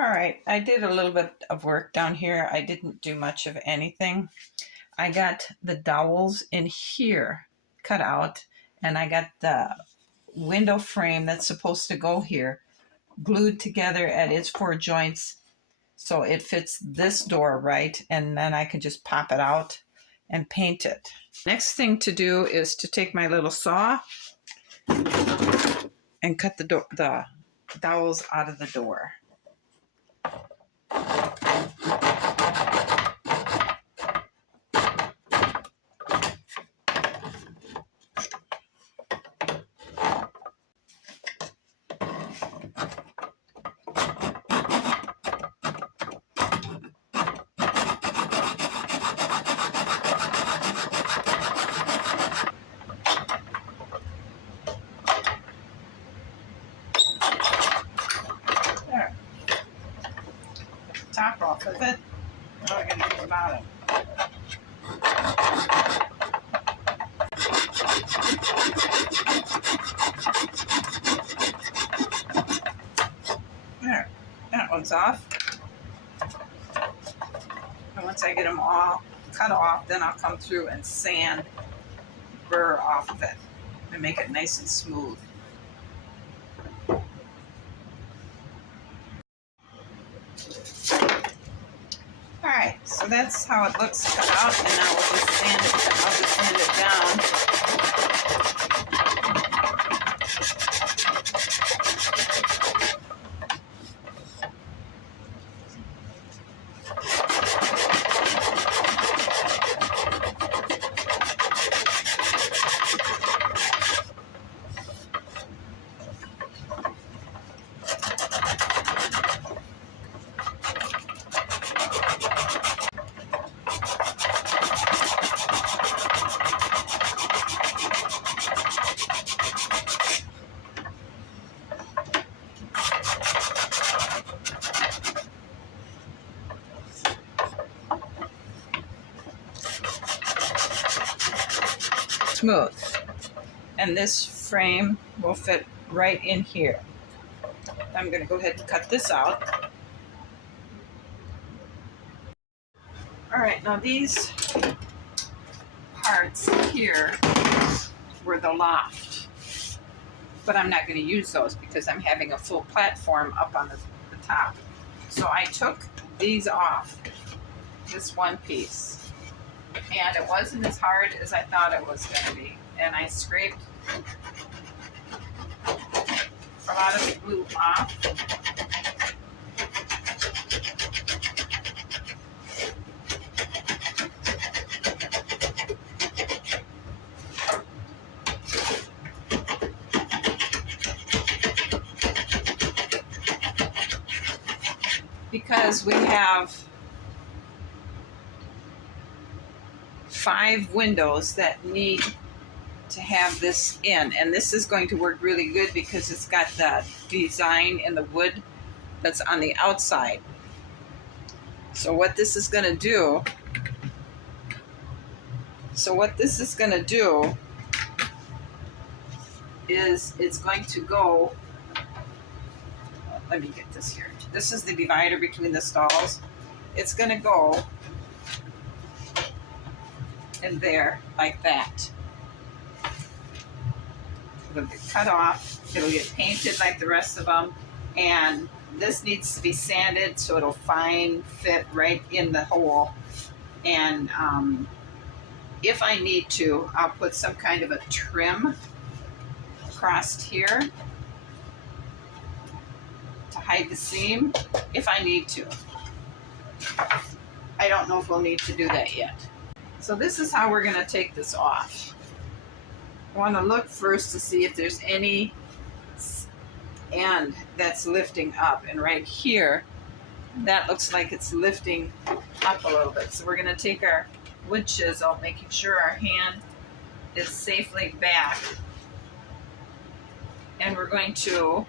All right, I did a little bit of work down here. I didn't do much of anything. I got the dowels in here cut out, and I got the window frame that's supposed to go here glued together at its four joints so it fits this door right, and then I can just pop it out and paint it. Next thing to do is to take my little saw and cut the dowels out of the door. There. Top off of it. Now we're going to do the bottom. There. That one's off. And once I get them all cut off, then I'll come through and sand burr off of it and make it nice and smooth. Alright, so that's how it looks cut out, and now we'll just sand it. I'll just sand it down. Smooth, and this frame will fit right in here. I'm going to go ahead and cut this out. All right, now these parts here were the loft, but I'm not going to use those because I'm having a full platform up on the top. So I took these off, this one piece. And it wasn't as hard as I thought it was going to be. And I scraped a lot of the glue off. Because we have 5 windows that need to have this in, and this is going to work really good because it's got that design in the wood that's on the outside. So what this is going to do is it's going to go, let me get this here. This is the divider between the stalls. It's going to go in there like that. It'll get cut off, it'll get painted like the rest of them, and this needs to be sanded so it'll fine fit right in the hole. And if I need to, I'll put some kind of a trim across here to hide the seam if I need to. I don't know if we'll need to do that yet. So this is how we're going to take this off. I want to look first to see if there's any end that's lifting up. And right here, that looks like it's lifting up a little bit. So we're going to take our wood chisel, making sure our hand is safely back. And we're going to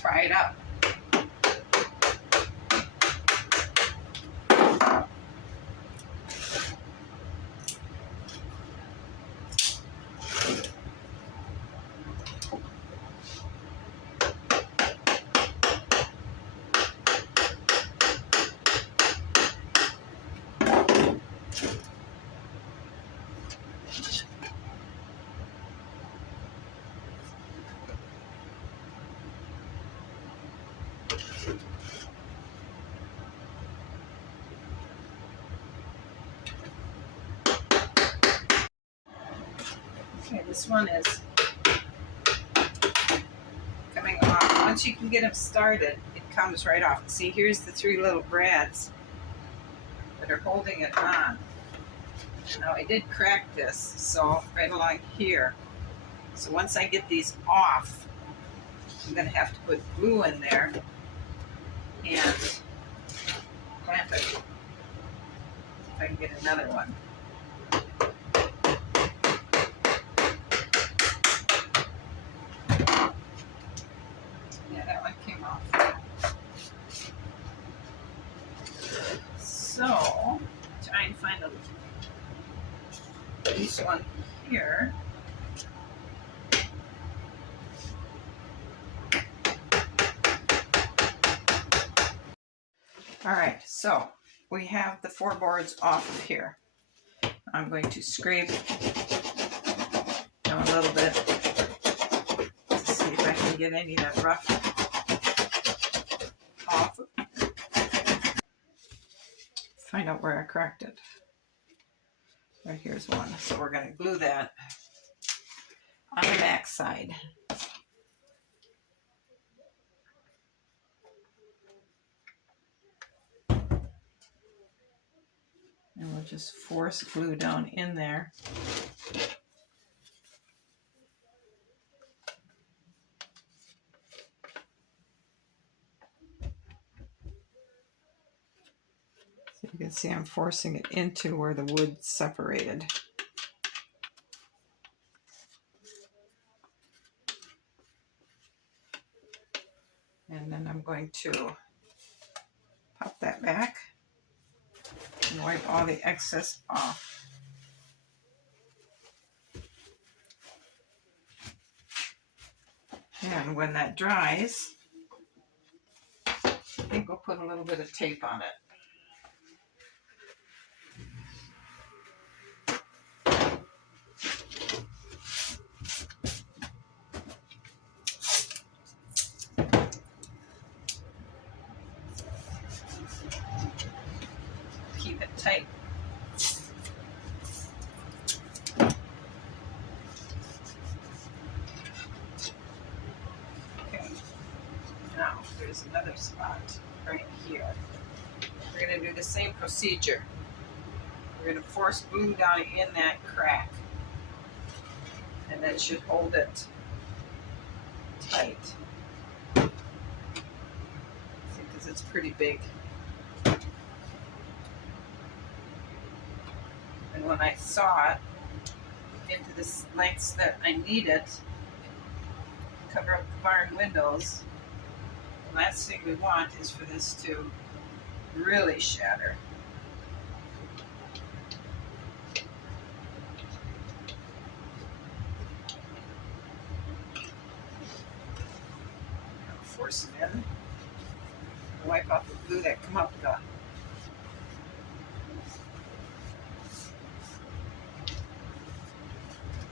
pry it up. This one is coming off. Once you can get them started, it comes right off. See, here's the 3 little brads that are holding it on. Now I did crack this, so right along here. So once I get these off, I'm going to have to put glue in there and clamp it. If I can get another one. Yeah, that one came off. So, try and find a loose one here. All right, so we have the 4 boards off of here. I'm going to scrape down a little bit to see if I can get any of that rough off. Find out where I cracked it. Right here's one. So we're going to glue that on the back side. And we'll just force glue down in there. So you can see I'm forcing it into where the wood separated. And then I'm going to pop that back and wipe all the excess off. And when that dries, I think we'll put a little bit of tape on it. Keep it tight. Okay, now there's another spot right here. We're going to do the same procedure. We're going to force glue down in that crack, and that should hold it tight. See, because it's pretty big. And when I saw it into the lengths that I needed to cover up the barn windows, the last thing we want is for this to really shatter. Force it in. Wipe off the glue that come up the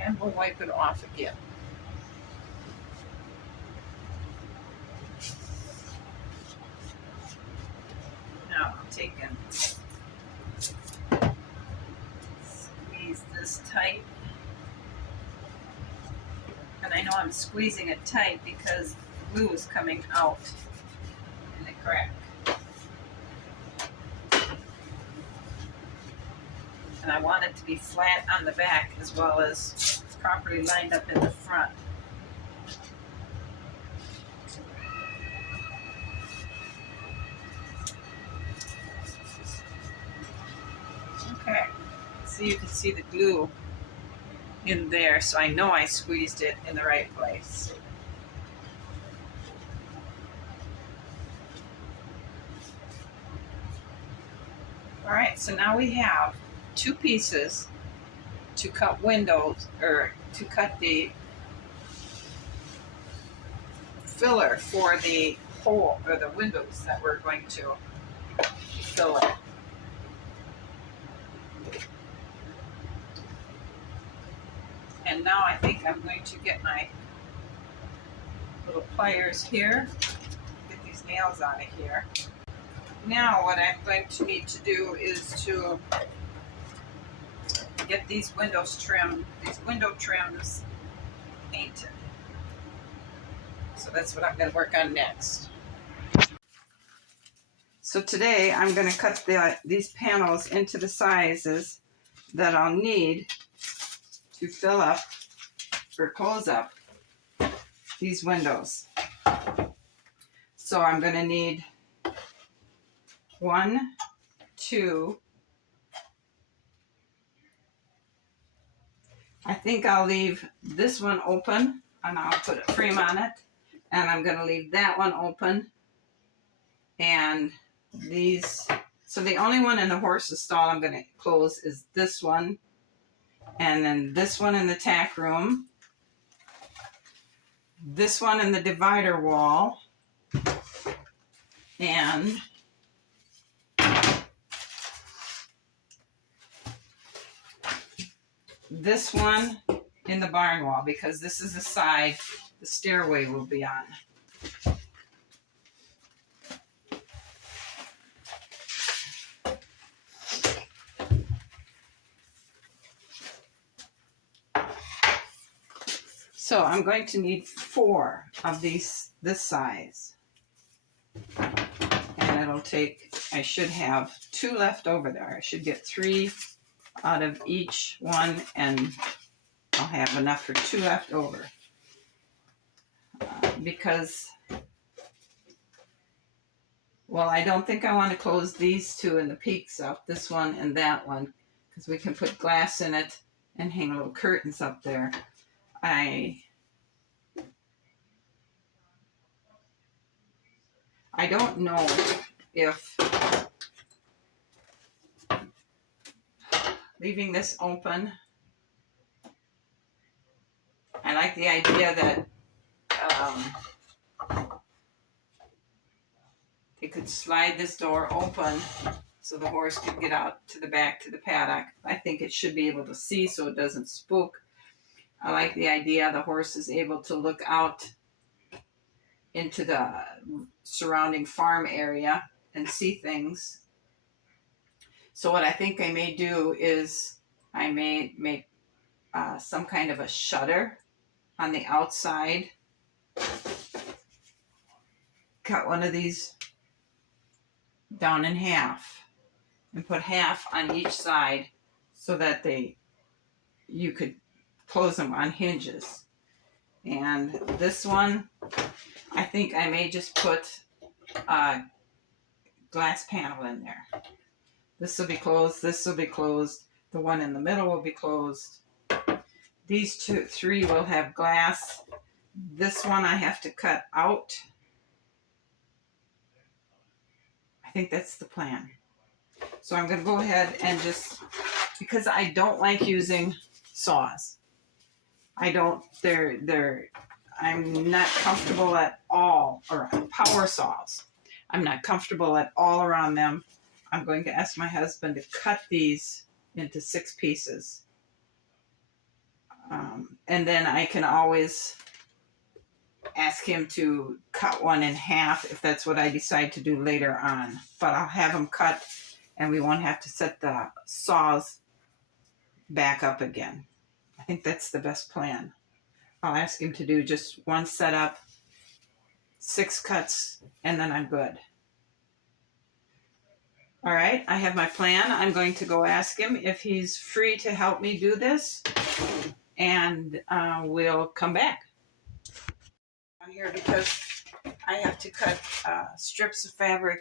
and we'll wipe it off again. Now I'm taking, squeeze this tight. And I know I'm squeezing it tight because the glue is coming out in the crack. And I want it to be flat on the back as well as properly lined up in the front. Okay, so you can see the glue in there, so I know I squeezed it in the right place. All right, so now we have 2 pieces to cut windows, or to cut the filler for the hole or the windows that we're going to fill in. And now I think I'm going to get my little pliers here, get these nails out of here. Now what I'm going to need to do is to get these windows trimmed, these window trims painted. So that's what I'm going to work on next. So today I'm going to cut these panels into the sizes that I'll need to fill up or close up these windows. So I'm going to need 1, 2. I think I'll leave this one open and I'll put a frame on it. And I'm going to leave that one open. And these, so the only one in the horse's stall I'm going to close is this one. And then this one in the tack room. This one in the divider wall. And this one in the barn wall, because this is the side the stairway will be on. So I'm going to need 4 of these this size. And it'll take, I should have 2 left over there. I should get 3 out of each one, and I'll have enough for 2 left over. Because, well, I don't think I want to close these 2 in the peaks up, this one and that one, because we can put glass in it and hang little curtains up there. I don't know if leaving this open, I like the idea that they could slide this door open so the horse could get out to the back to the paddock. I think it should be able to see so it doesn't spook. I like the idea the horse is able to look out into the surrounding farm area and see things. So what I think I may do is I may make some kind of a shutter on the outside. Cut one of these down in half and put half on each side so that you could close them on hinges. And this one, I think I may just put a glass panel in there. This will be closed, this will be closed, the one in the middle will be closed. These 3 will have glass. This one I have to cut out. I think that's the plan. So I'm going to go ahead and just, because I don't like using saws. I'm not comfortable at all, or power saws. I'm not comfortable at all around them. I'm going to ask my husband to cut these into 6 pieces. And then I can always ask him to cut one in half if that's what I decide to do later on. But I'll have them cut and we won't have to set the saws back up again. I think that's the best plan. I'll ask him to do just one setup, 6 cuts, and then I'm good. All right, I have my plan. I'm going to go ask him if he's free to help me do this, and we'll come back. On here because I have to cut strips of fabric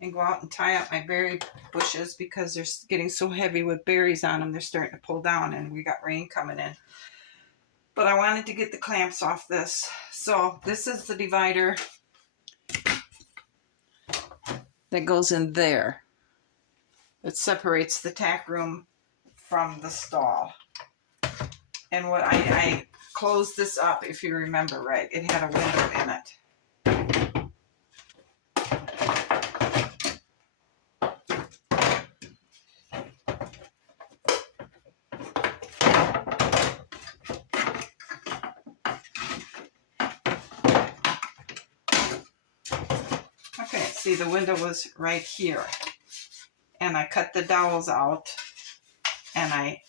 and go out and tie up my berry bushes because they're getting so heavy with berries on them. They're starting to pull down, and we got rain coming in. But I wanted to get the clamps off this. So this is the divider that goes in there. It separates the tack room from the stall. And what I closed this up, if you remember right, it had a window in it. Okay, see, the window was right here. And I cut the dowels out and I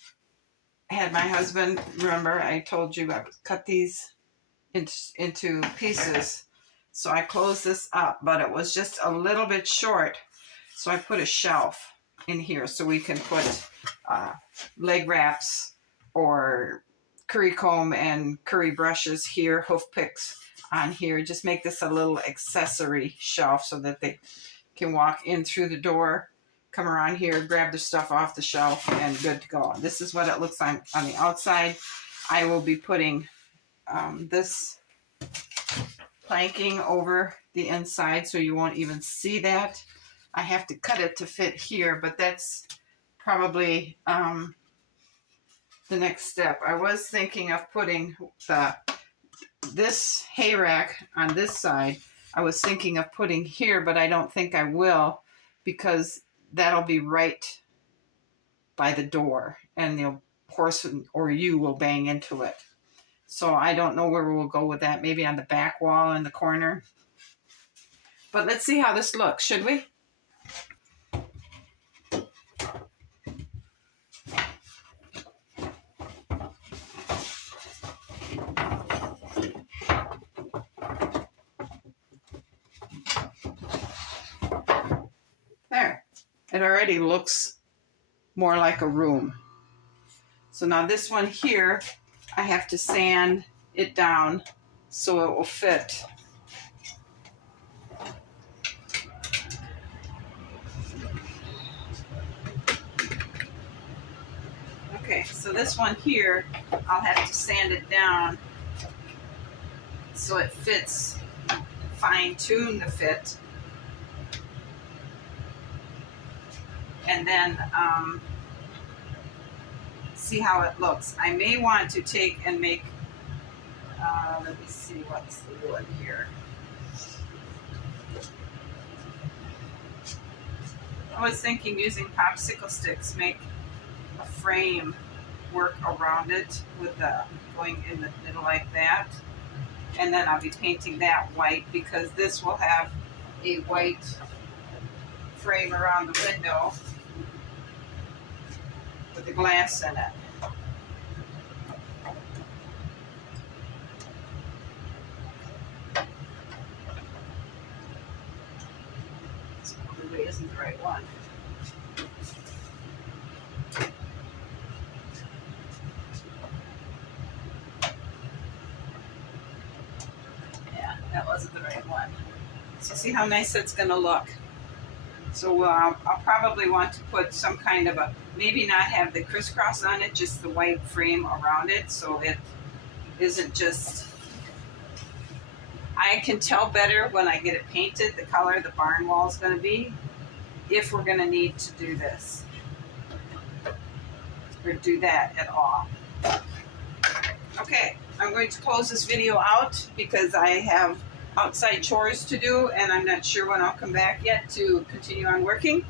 had my husband, remember I told you I would cut these into pieces. So I closed this up, but it was just a little bit short. So I put a shelf in here so we can put leg wraps or curry comb and curry brushes here, hoof picks on here. Just make this a little accessory shelf so that they can walk in through the door, come around here, grab the stuff off the shelf, and good to go. This is what it looks like on the outside. I will be putting this planking over the inside so you won't even see that. I have to cut it to fit here, but that's probably the next step. I was thinking of putting this hay rack on this side. I was thinking of putting here, but I don't think I will, because that'll be right by the door and the horse or you will bang into it. So I don't know where we'll go with that. Maybe on the back wall in the corner. But let's see how this looks, should we? There. It already looks more like a room. So now this one here, I have to sand it down so it will fit. Okay, so this one here, I'll have to sand it down so it fits, fine-tune the fit. And then see how it looks. I may want to take and make, let me see what's the wood here. I was thinking using popsicle sticks, make a frame work around it with the going in the middle like that. And then I'll be painting that white because this will have a white frame around the window with the glass in it. This probably isn't the right one. Yeah, that wasn't the right one. So see how nice that's going to look. So I'll probably want to put some kind of a, maybe not have the crisscross on it, just the white frame around it, so it isn't just, I can tell better when I get it painted the color the barn wall is going to be, if we're going to need to do this or do that at all. Okay, I'm going to close this video out because I have outside chores to do and I'm not sure when I'll come back yet to continue on working.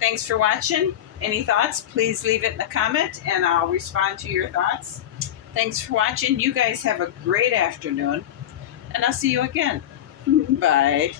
Thanks for watching. Any thoughts, please leave it in the comment and I'll respond to your thoughts. Thanks for watching. You guys have a great afternoon and I'll see you again. Bye.